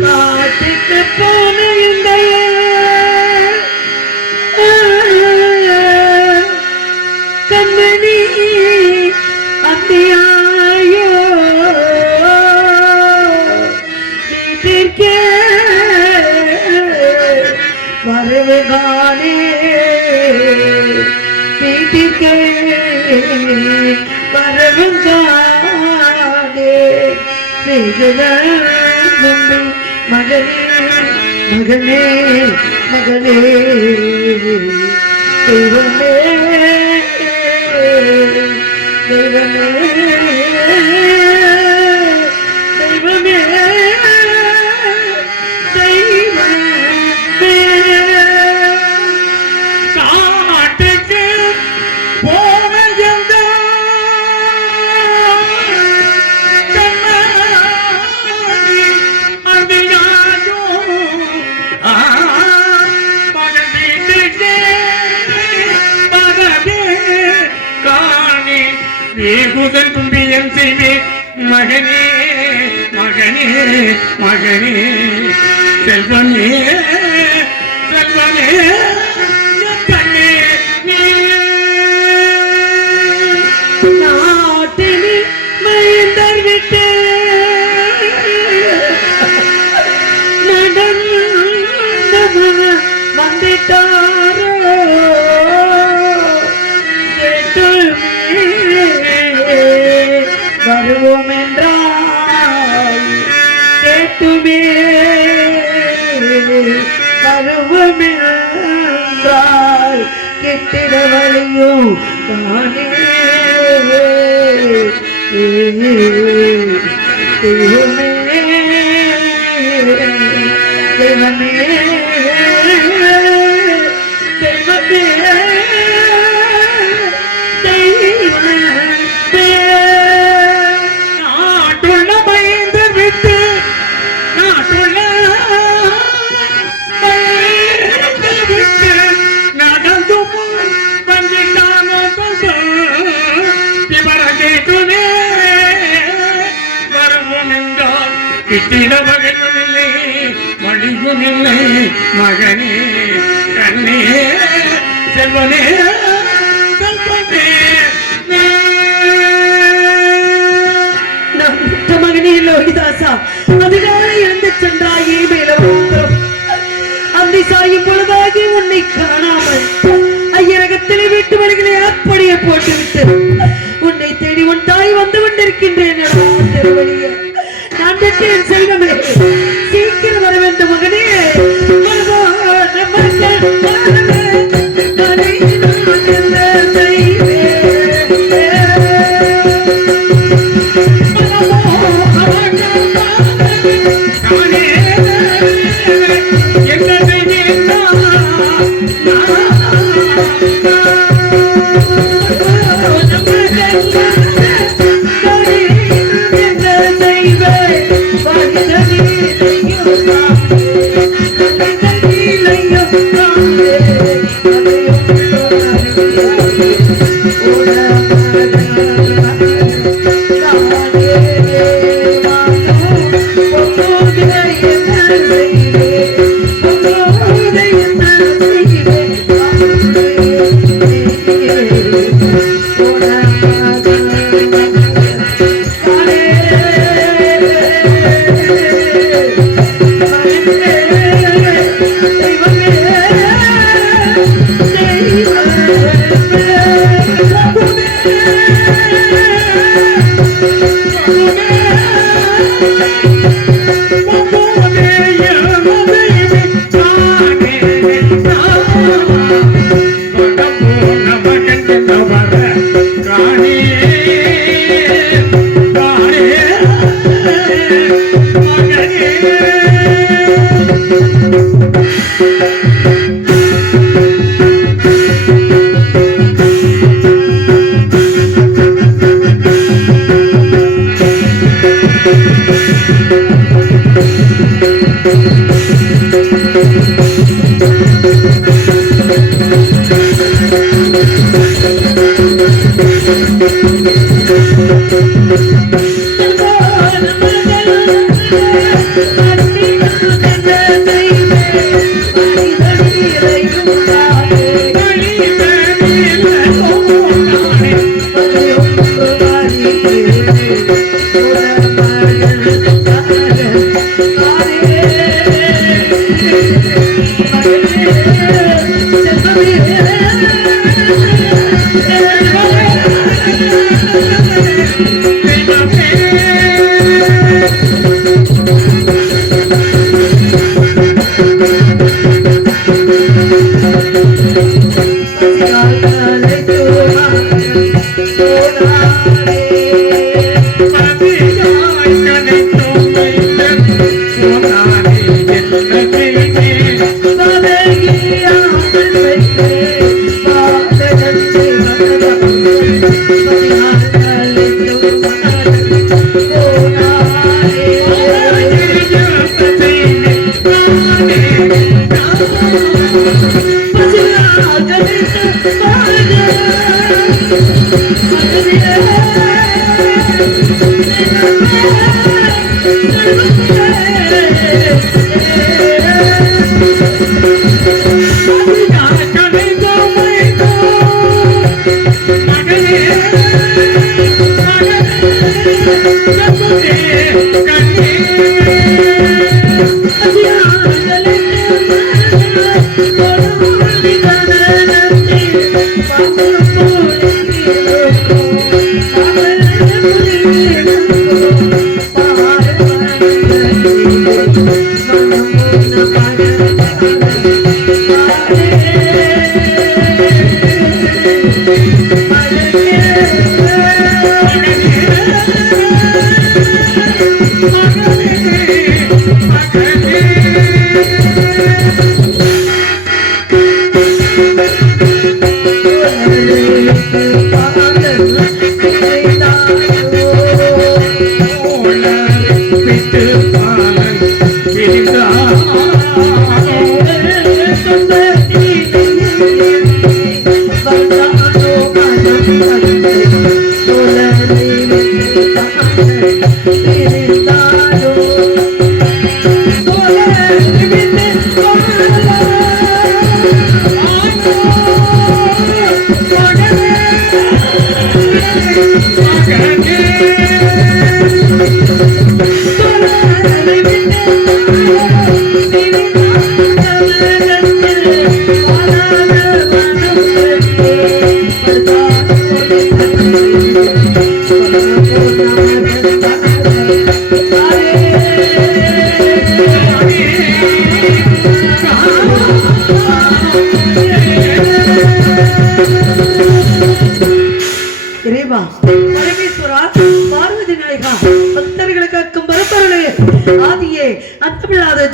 காட்டுக்கு போன இந்த கண்ணனி அத்தியாயோ வீட்டிற்கே வரவுகானே வீட்டிற்கே வரவுகானே மகனே மகனே மகனே தெய்வமே தெய்வமே தெய்வமே தெய்வமே காட்டுக்கு போன முதல் தும்பியன் செய்வேன் மகனே மகனே மகனே செல்வமே செல்வமே கண்ணே நாட்டினி மைந்தர் விட்டு நடந்து வந்துட்டாரோ வருவோம் என்றால் கேட்டுமே வருவோம் என்றால் கெட்டிட வழியும் தானே தெய்வமே தெய்வமே கிட்டிட மகனும் இல்லை மடிவும் இல்லை மகனே கண்ணே செல்வனே மகனே லோகிதாசா அதிகாலை இருந்து சென்றாயே மேலும் அந்தி சாயும் பொழுதாகி உன்னை காணாமல் ஐயரகத்திலே வீட்டு வழிகளை அப்படியே போட்டுவிட்டு உன்னை தேடி உன் தாய் வந்து கொண்டிருக்கின்றேன் திருவழியே நான் பெற்றேன் செல்வமே சீக்கிரம் வர வேண்டும் மகனே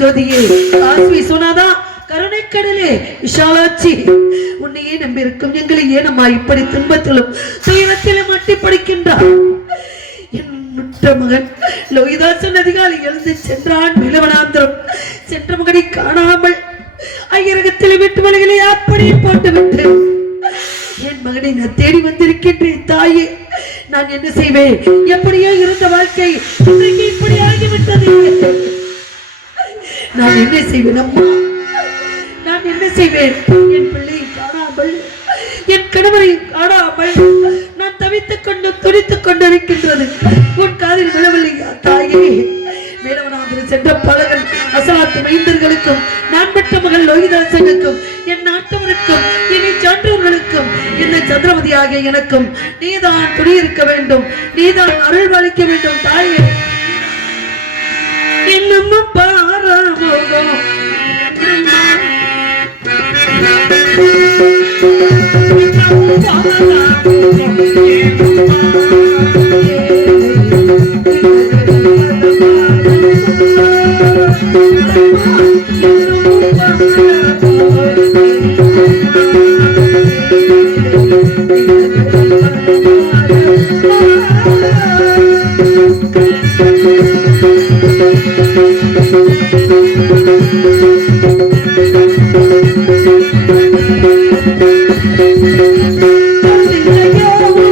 ஜோதியே விஸ்வநாதா கருணைக்கடலே விஷாலாட்சி உன்னையே நம்பியிருக்கும் எங்களை ஏனம்மா இப்படி துன்பத்திலும் துயரத்திலும் மாட்டி படிக்கின்றார் என் மகன் லோகிதாசன் அதிகாலை எழுந்து சென்றான் மிளவனாந்திரம் சென்ற மகனை காணாமல் ஐயரகத்தில் விட்டு வழிகளை அப்படியே போட்டுவிட்டு என் மகனை நான் தேடி வந்திருக்கின்றேன் தாயே. நான் என்ன செய்வேன்? எப்படியோ இருந்த வாழ்க்கை இன்றைக்கு இப்படி ஆகிவிட்டது. நான் என்ன செய்வேன் அம்மா? நான் என்ன செய்வேன்? என் பிள்ளையை காணாமல் என் கணவரை காணாமல் நான் தவித்துக் கொண்டு துடித்துக் கொண்டிருக்கின்றது. உன் காதில் விழவில்லையா தாயே? மேலவனாந்திரம் சென்ற பலகன் அசலாத்து மைந்தர்களுக்கும் நான் பெற்ற மகள் லோகிதாசனுக்கும் என் நாட்டவருக்கும் இனி சான்றவர்களுக்கும் இந்த சந்திரமதியாகிய எனக்கும் நீதான் துணை இருக்க வேண்டும், நீதான் அருள் அளிக்க வேண்டும் தாயே. இன்னும் பாராமோகம் Oh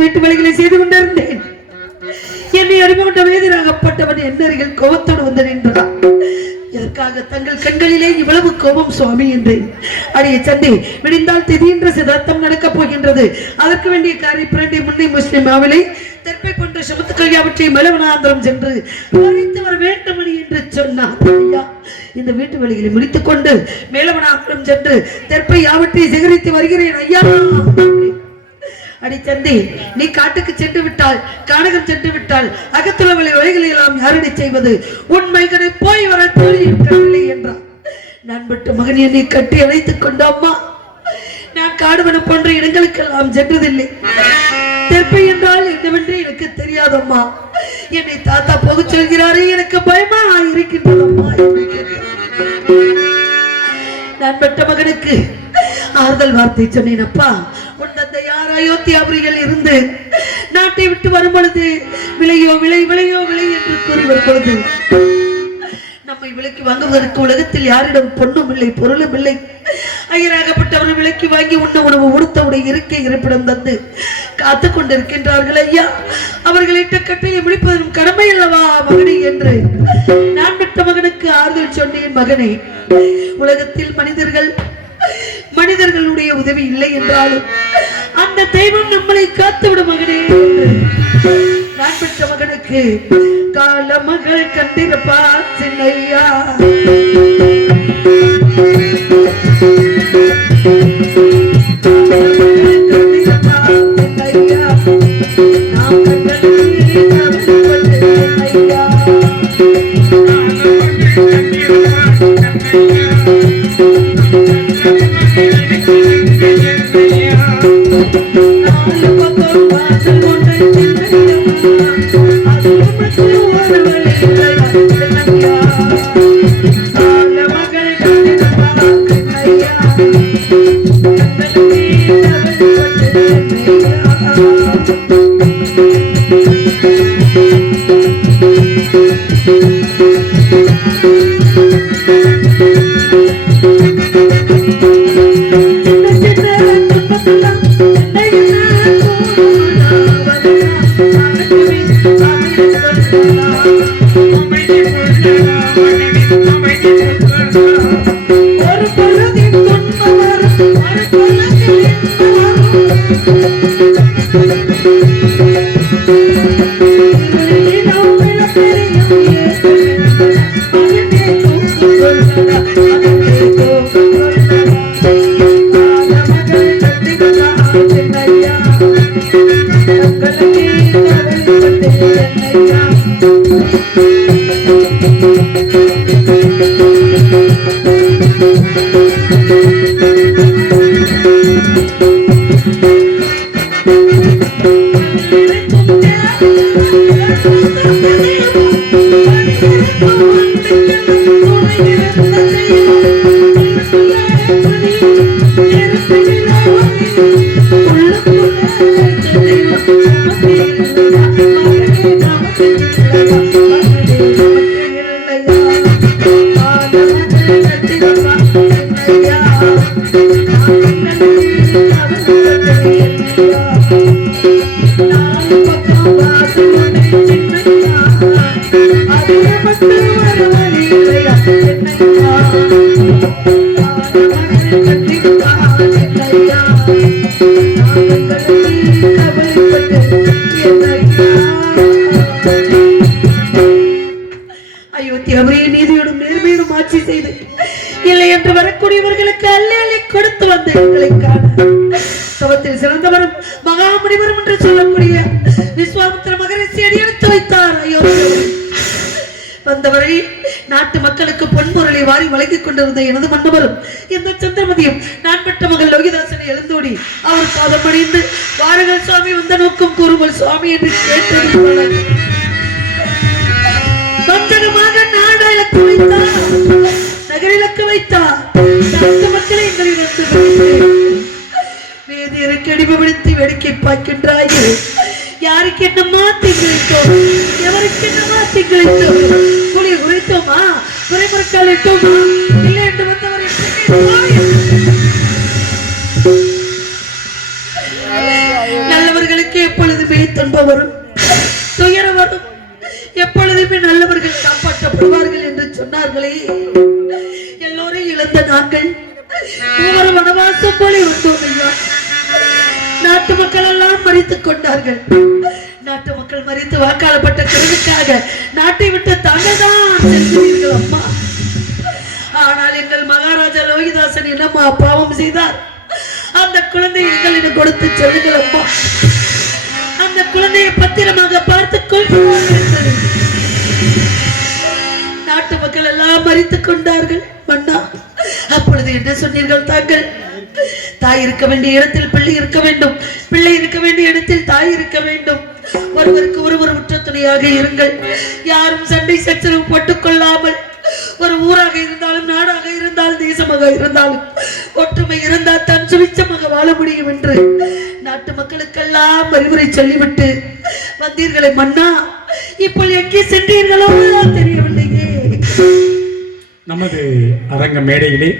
வீட்டு வேலைகளை செய்து கொண்டிருந்தேன். என்னை அறிமுகட்ட வேதிராகப்பட்டவன் என்னருகில் கோபத்தோடு வந்து நின்றான். இதற்காக தங்கள் கண்களிலே இவ்வளவு கோபம் சுவாமி என்றேன். அடைய சந்தை விடிந்தால் திடீரென்ற சிதார்த்தம் நடக்கப் போகின்றது. அதற்கு வேண்டிய காரை பிரண்டை முன்னை முஸ்லிம் மாவிலை தெற்பை போன்ற சமத்துக்கள் யாவற்றை மலவனாந்திரம் சென்று மறைத்து வர வேண்டும் என்று சொன்னார். ஐயா, இந்த வீட்டு வேலைகளை முடித்துக் கொண்டு மேலவனாந்திரம் சென்று தெற்பை யாவற்றை சேகரித்து வருகிறேன் ஐயா. அடி தந்தை, நீ காட்டுக்கு சென்று விட்டால், கானகம் சென்று விட்டால் அகத்துள்ள வழிகளை எல்லாம் யாரடி செய்வது? உண்மைகளை போய் வர தோழியை என்றார். நான் விட்டு மகன் என்னை கட்டி அழைத்துக் கொண்ட அம்மா, நான் காடுவனம் போன்ற இடங்களுக்கெல்லாம் சென்றதில்லை. தெற்பை என்றால் என்னவென்று எனக்கு தெரியாதம்மா. என்னை தாத்தா போக சொல்கிறாரே, எனக்கு பயமா இருக்கின்றதம்மா. நான் பெற்ற மகனுக்கு ஆறுதல் வார்த்தை சொன்னேன். அப்பா, உன் தந்தை யார் அயோத்தியாபுரிகள் இருந்து நாட்டை விட்டு வரும் பொழுது விலையோ விலை விலையோ விலை என்று கூறி வரும் பொழுது நம்மை விலைக்கு வாங்குவதற்கு உலகத்தில் யாரிடம் பொண்ணும் இல்லை, பொருளும் இல்லை. ஐயராகப்பட்டவர்கள் விலைக்கு வாங்கி உண்ண உணவு உடுத்தவுடைய இருக்கை இருப்பிடம் தந்து காத்து கொண்டிருக்கின்றார்கள். ஐயா, அவர்கள் இட்ட கட்டையை முடிப்பதும் கடமை அல்லவா மகனே என்று நான் பெற்ற மகனுக்கு ஆறுதல் சொன்னேன். மகனே, உலகத்தில் மனிதர்களுடைய உதவி இல்லை என்றாலும் அந்த தெய்வம் நம்மளை காத்துவிடும் மகனே என்று நான் பெற்ற மகனுக்கு கால மகள் கண்டிருப்பா சின்னையா. அயோத்தியாபுரியை நீதியோடும் நேர்மையோடும் ஆட்சி செய்து இல்லை என்று வரக்கூடியவர்களுக்கு அள்ளி அள்ளி கொடுத்து வந்த எங்களை காண தவத்தில் சிறந்தவரும் மகாமுனிவரும் என்று சொல்லக்கூடிய விஸ்வாமித்திர மகரிஷி அடியெடுத்து வைத்தார். அயோத்தியாபுரி வந்தவரை நாட்டு மக்களுக்கு பொன்பொருளை வாரி வழங்கிக் கொண்டிருந்த எனது மன்னவரும் இந்த சந்திரமதியும் நான் பெற்ற மகள் லோகிதாசனை எழுந்தோடி அவர் பாதம் அணிந்து வாருங்கள் சுவாமி வந்த நோக்கம் கூறுங்கள் சுவாமி என்று கேட்டு சொந்தமாக நாடு இலக்கு வைத்தார், நகர் இலக்கு வைத்தார். நாட்டு மக்களை எங்களிடம் வேதியருக்கு அடிமைப்படுத்தி வேடிக்கை பார்க்கின்றாயே. யாருக்கு என்ன மாத்தி கிடைத்தோம், எவருக்கு என்ன மாத்தி கிடைத்தோம், புலி குறைத்தோமா, குறைமுறைக்கால் இட்டோமா, இல்லை என்று வந்தவர் நல்லவர்களுக்கு எப்பொழுதுமே துன்பம் வரும், துயரம் வரும். எப்பொழுதுமே நல்லவர்கள் காப்பாற்றப்படுவார்கள் என்று சொன்னார்களே. எல்லோரும் இழந்த நாங்கள் மூவரும் வனவாசம் போல இருந்தோம் ஐயா. நாட்டு மக்கள் எல்லாம் மறித்துக் கொண்டார்கள். நாட்டு மக்கள் மறித்து வாக்காளப்பட்ட கடனுக்காக நாட்டை விட்டு தாங்கள் தான் செல்கிறீர்கள் அம்மா. ஆனால் எங்கள் மகாராஜா லோகிதாசன் என்னம்மா பாவம் செய்தார்? அந்த குழந்தை எங்களிடம் கொடுத்து செல்லுங்கள் அம்மா. அந்த குழந்தையை பத்திரமாக பார்த்துக் கொள்கிறார்கள். நாட்டு மக்கள் எல்லாம் மறித்துக் கொண்டார்கள் மன்னா. அப்பொழுது என்ன சொன்னீர்கள் தாங்கள்? தாய் இருக்க வேண்டிய இடத்தில் பிள்ளை இருக்க வேண்டும், பிள்ளை இருக்க வேண்டிய இடத்தில் தாய் இருக்க வேண்டும். ஒருவருக்கு ஒருவர் உற்ற துணையாக இருங்கள். யாரும் சண்டை சச்சரவு போட்டுக் கொள்ளாமல் ஒரு ஊராக இருந்தாலும் நாடாக இருந்தாலும் தேசமாக இருந்தாலும் ஒற்றுமை இருந்தால் தான் சுவிச்சமாக வாழ முடியும் என்று நாட்டு மக்களுக்கெல்லாம் அறிவுரை சொல்லிவிட்டு வந்தீர்களே மன்னா. இப்போ எங்கே சென்றீர்களோ தெரியவில்லையே. நமது அரங்க மேடையிலே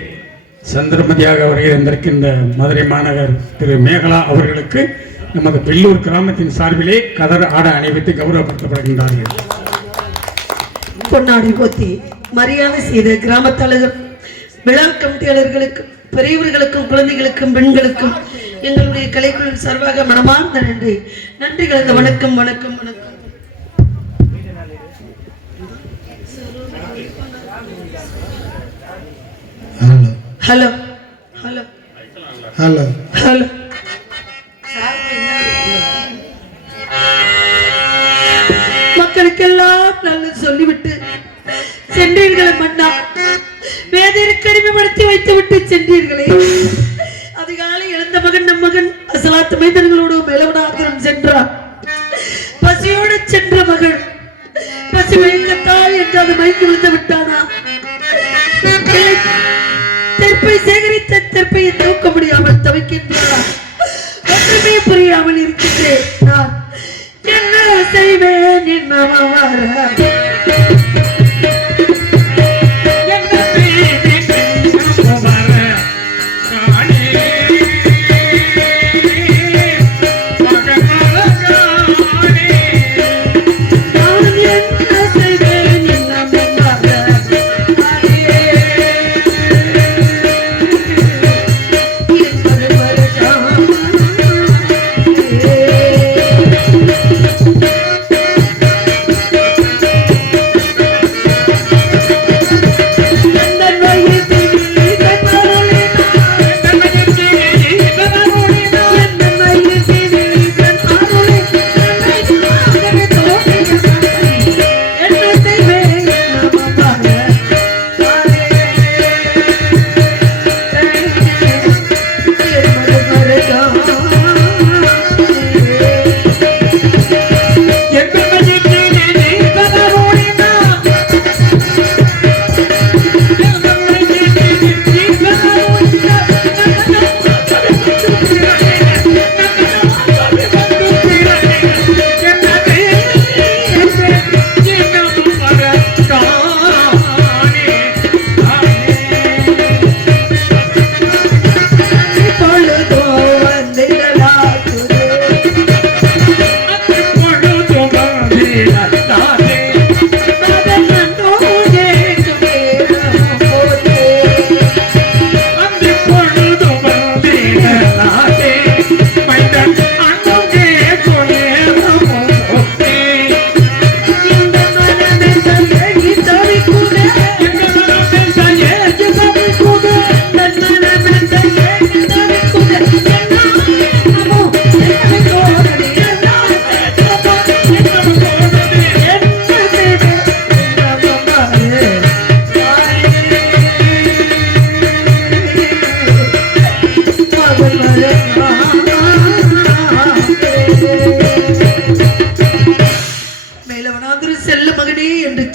சந்திரமதியாக வருகை வந்திருக்கின்ற மதுரை மாநகர் திரு மேகலா அவர்களுக்கு நமது பில்லூர் கிராமத்தின் சார்பிலே கதர் ஆடை அணிவித்து கௌரவப்படுத்தப்படுகின்றார்கள். பொன்னாடி போத்தி மரியாதை செய்த கிராம தலைவர், விழா கமிட்டியாளர்களுக்கும் பெரியவர்களுக்கும் குழந்தைகளுக்கும் பெண்களுக்கும் எங்களுடைய கலைக்குழு சார்பாக மனமார்ந்த நன்றி. நன்றி கலந்த வணக்கம் வணக்கம் வணக்கம். Hello hello hello hello. மக்களுக்கெல்லாம் நல்லது சொல்லிவிட்டு சென்றீர்களே மன்னா. வேதியருக்கு அடிமைப்படுத்தி வைத்து விட்டு சென்றீர்களே. அதிகாலை இழந்த மகன் நம் மகன் அசலாத்து மைந்தர்களோடு மேலவனாகிரம் சென்றார். பசியோடு சென்ற மகள் பசி மயக்கத்தால் என்றாவது மயங்கி விழுந்து விட்டானா? தெற்பை சேகரித்த தெற்பையை தூக்க முடியாமல் தவிக்கின்றார். ஒன்றுமே புரியாமல் இருக்கின்றேன். நான் என்ன செய்வேன்? என்ன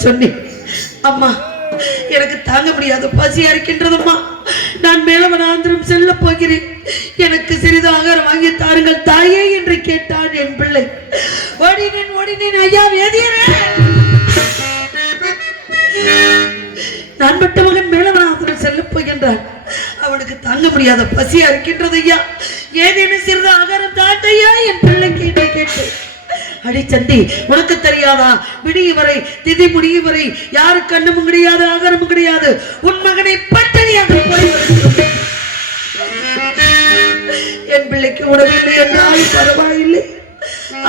சொன்னேன். அம்மா, எனக்கு தாங்க முடியாத பசியா இருக்கின்றதம்மா. நான் மேலவனாந்திரம் செல்ல போகிறேன். எனக்கு சிறிது ஆகாரம் வாங்கி தாருங்கள் தாயே என்று கேட்டான் என் பிள்ளை. ஓடினேன் ஐயா, வேதியரே. நான் பட்ட மகன் மேலவனாந்திரம் செல்ல போகின்றான். அவனுக்கு தாங்க முடியாத பசியா இருக்கின்றது ஐயா. ஏதேனும் சிறிது ஆகாரம் தாட்டையா என் பிள்ளைக்கு என்று கேட்டேன். அடி சண்டி, உனக்கு தெரியாதா? விடிய வரை திதி முடிய வரை யாரு கண்ணுமும் கிடையாது, ஆகாரமும் கிடையாது. உன் மகனை பட்டணியாக போய் என் பிள்ளைக்கு உணவு இல்லை என்றால் பரவாயில்லை,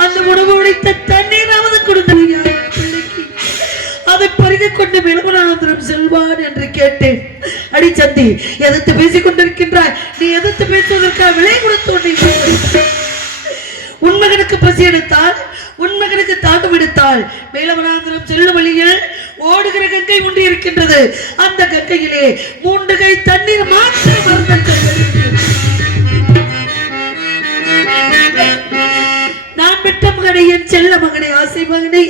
அந்த உணவு உடைத்த தண்ணீராவது கொடுத்தீங்க பிள்ளைக்கு. அதை பறிந்து கொண்டு மேலவனாந்திரம் செல்வான் என்று கேட்டேன். அடி சந்தி, எதிர்த்து பேசிக் கொண்டிருக்கின்றாய். நீ எதிர்த்து பேசுவதற்காக விலை கொடுத்து உன் மகனுக்கு பசி எடுத்தால், உன் மகனுக்கு தாகம் எடுத்தால், மேலவனாந்திரம் செல்லும் வழியில் ஓடுகிற கங்கை ஒன்று இருக்கின்றது. அந்த கங்கையிலே 3 கை தண்ணீர் மாற்றம். நான் பெற்ற மகனை, என் செல்ல மகனை, ஆசை மகனை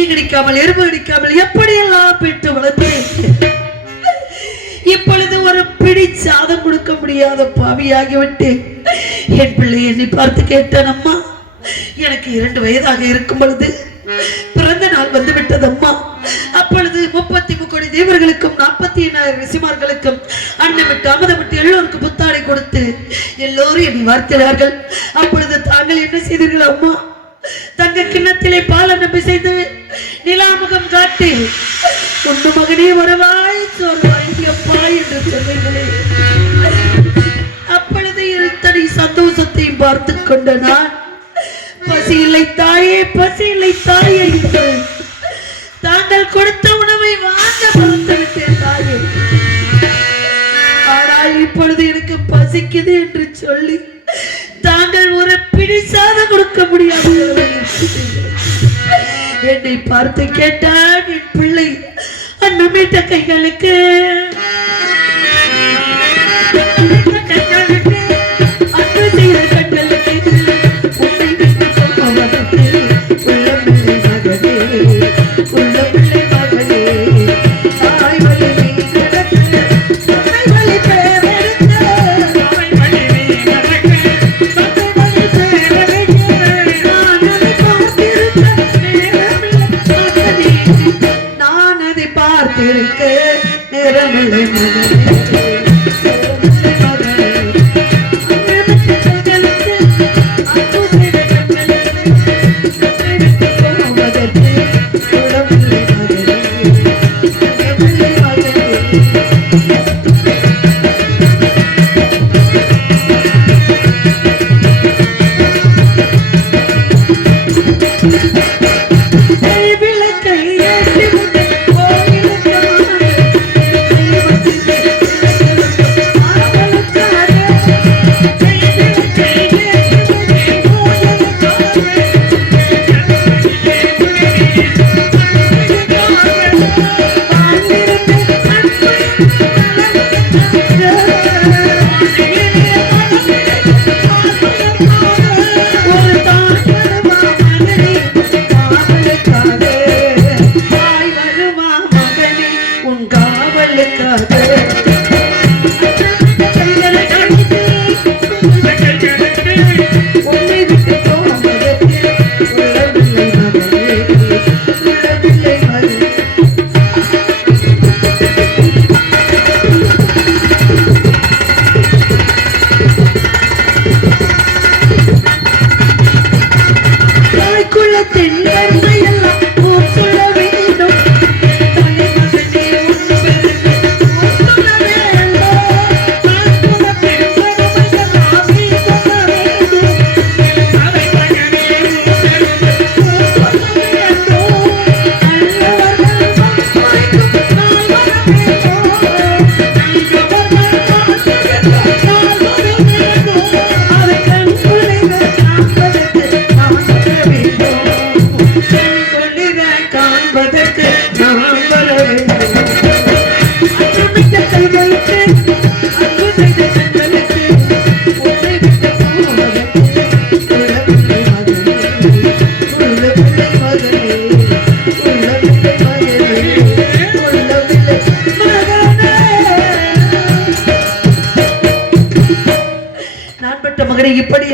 ஈகடிக்காமல் எறும்பு கடிக்காமல் எப்படியெல்லாம் பெற்று வளர்த்தேன். இப்பொழுது ஒரு பிடி சாதம் கொடுக்க முடியாத பாவியாகிவிட்டு என் பிள்ளை என்னை பார்த்து கேட்டான். அம்மா, எனக்கு 2 வயதாக இருக்கும் பொழுது பிறந்த நாள் வந்து விட்டது அம்மா. அப்பொழுது 33 கோடி தேவர்களுக்கும் 44,000 ரிஷிமார்களுக்கும் அன்னமிட்டு அமுதமிட்டு எல்லோருக்கும் புத்தாடை கொடுத்து எல்லோரும் என்னை வாழ்த்தினார்கள். அப்பொழுது தாங்கள் என்ன செய்தீர்கள் அம்மா? தங்க கிண்ணத்திலே பால் நம்பி செய்து நிலாமுகம் காட்டி உண்டு மகனே வரவாய் சோறு வாங்கியப்பா என்று சொன்னீர்களே. அப்பொழுது இத்தனை சந்தோஷத்தையும் பார்த்து கொண்ட நான், பசி இல்லை தாயே, பசி இல்லை தாயே என்று தாங்கள் கொடுத்த உணவை வாங்க மறுத்து விட்டேன் தாயே. ஆனால் இப்பொழுது எனக்கு பசிக்குது என்று சொல்லி தாங்கள் ஒரு பிடிசாத கொடுக்க முடியாது என்னை பார்த்து கேட்டான் என் பிள்ளை. அன்னமிட்ட கைகளுக்கு அன்பு செய்த கண்களுக்கு உன்னை விட்டு போவதற்கு உள்ள பிள்ளை மகனே, உள்ள பிள்ளை மகனே, தாய் வழி நீ நடக்க, தாய் வழி பேரெடுக்க, தாய் வழி நீ நடக்க, தாய் வழி பேரெடுக்க, நான் அதை பார்த்திருக்க நேரமில்லை மகனே, நான் அதை பார்த்திருக்க நேரமில்லை மகனே.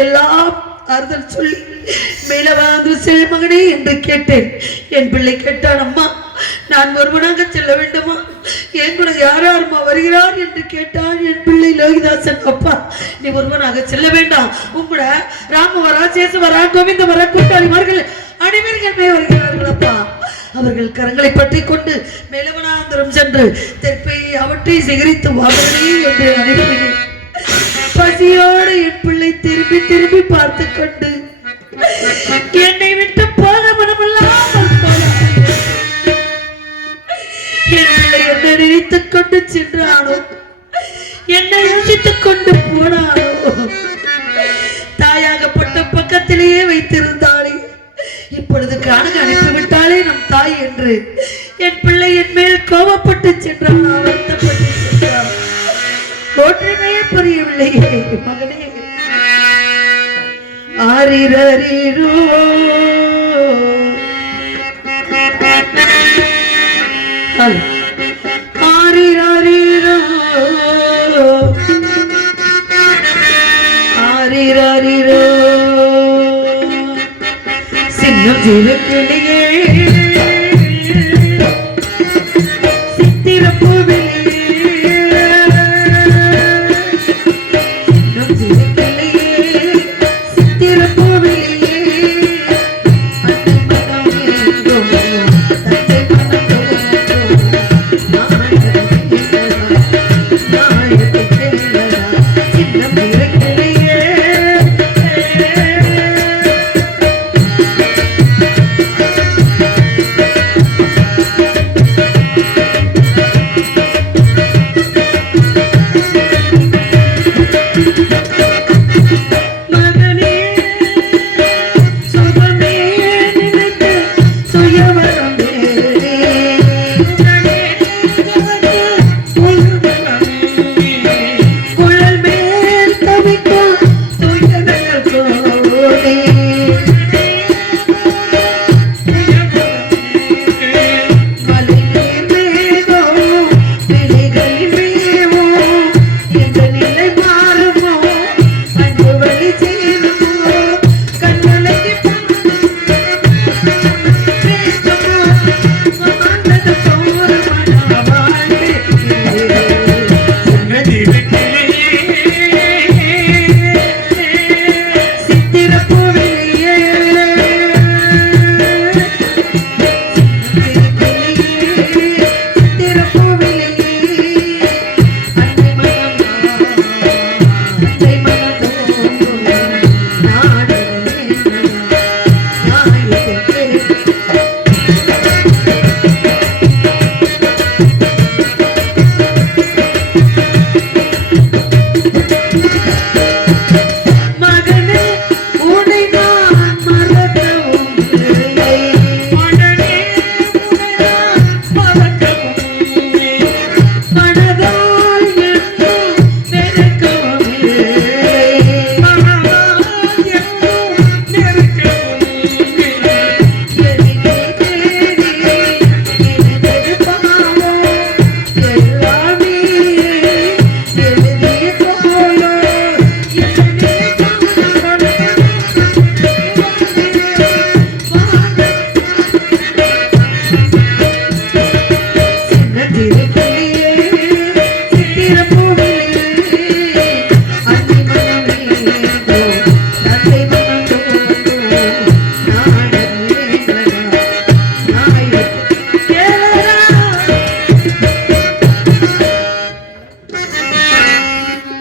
எல்லாம் ஆறுதல் சொல்லி மேலவாந்து செல்மகனே என்று கேட்டேன். என் பிள்ளை கேட்டான், அம்மா நான் ஒருவனாக செல்ல வேண்டுமா, என் கூட யார் யாருமா வருகிறார் என்று கேட்டான் என் பிள்ளை லோகிதாசன். அப்பா நீ ஒருவனாக செல்ல வேண்டாம், உங்களோட ராமவரா சேசுவரா கோவிந்தவரா கூட்டாளிமார்கள் அனைவருமே வருகிறார்கள். அப்பா அவர்கள் கரங்களை பற்றி கொண்டு மேலவனாந்தரம் சென்று தெற்பை அவற்றை சேகரித்து வாங்கவே என்று அனுப்பினேன். பசியோடு என் பிள்ளை திரும்பி திரும்பி பார்த்து கொண்டு என்னை விட்டு போக மனமில்லாமல் என் பிள்ளை என்னை நினைத்துக் கொண்டு சென்றானோ, என்னை யோசித்துக் கொண்டு போனானோ, தாயாகப்பட்ட பக்கத்திலேயே வைத்திருந்தாளே இப்பொழுது காண அனுப்பிவிட்டாலே நம் தாய் என்று என் பிள்ளை என் மேல் கோபப்பட்டு சென்றான், வருத்தப்பட்டு சென்றான். ஒன்றுமே புரியவில்லையே மகனே. ஆரிரரீரோ ஆரிரரீரோ ஆரிரரீரோ சின்னம் ஜீவக்கிளியே சித்திரப்பூவிலே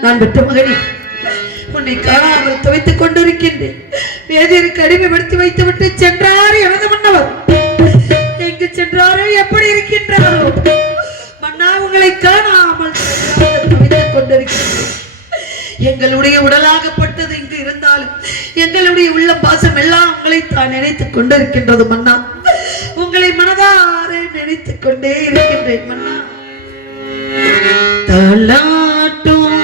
நான் பெற்ற மகனே, உன்னை காணாமல் துவைத்துக் கொண்டிருக்கின்றேன். வேதியருக்கு அடிமைப்படுத்தி வைத்துவிட்டு சென்றார் எனது மன்னவர். எங்கு சென்றாரோ, எப்படி இருக்கின்றாரோ மன்னா, உங்களை காணாமல் துவைத்துக் கொண்டிருக்கின்றேன். எங்களுடைய உடலாகப்பட்டது இங்கு இருந்தாலும் எங்களுடைய உள்ள பாசம் எல்லாம் உங்களை தான் நினைத்துக் கொண்டிருக்கின்றது மன்னா. உங்களை மனதார நினைத்துக் கொண்டே இருக்கின்றேன் மன்னா. தலாட்டும்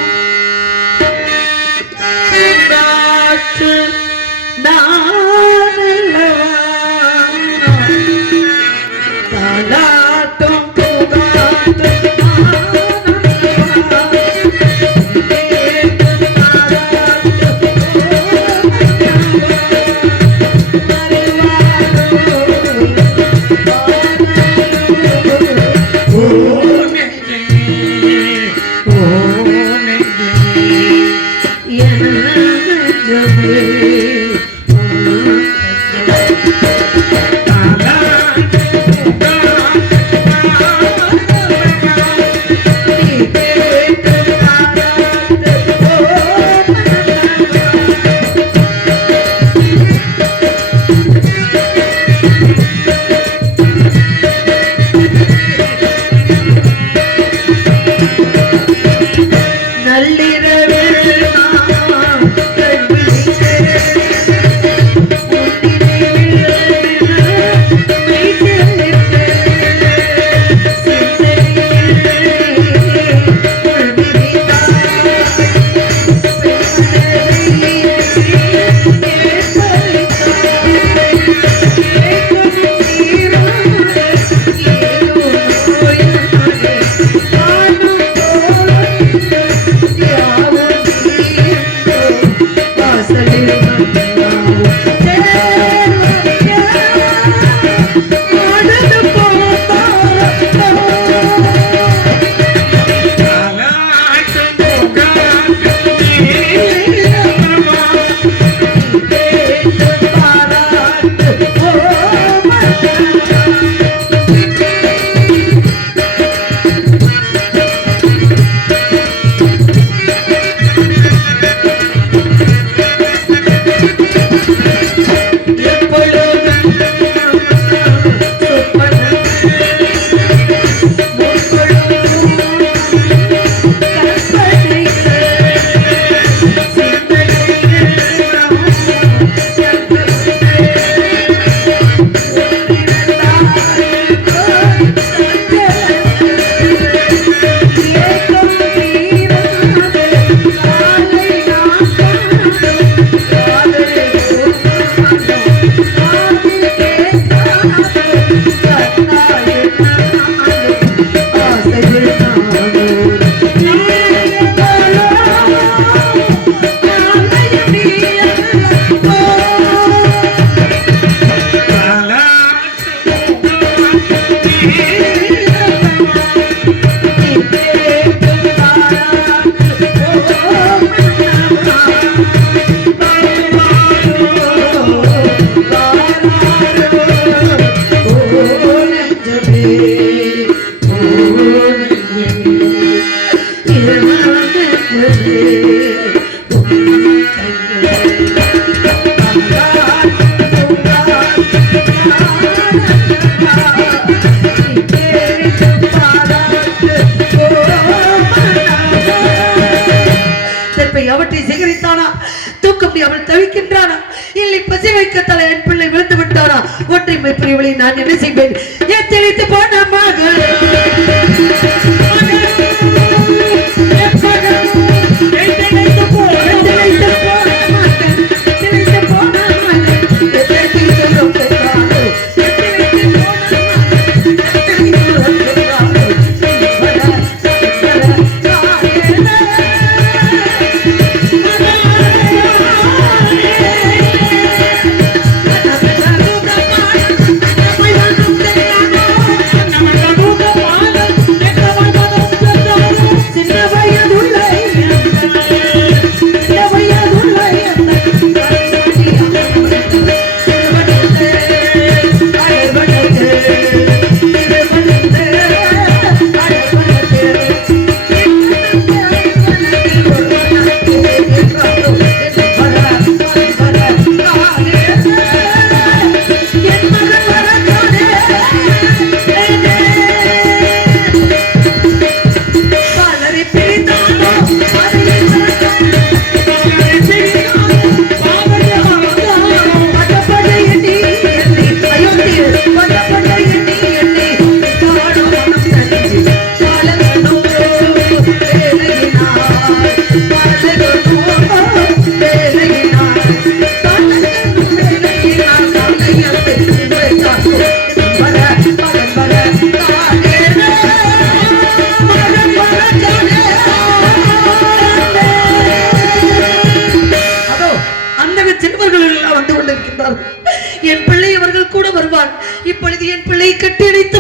அருமை பிரிவுகளை நான் என்ன செய்வேன்? எத்தளித்து போன மகள் என் பிள்ளை அவர்கள் கூட வருவார். இப்பொழுது என் பிள்ளை கட்டி அணைத்து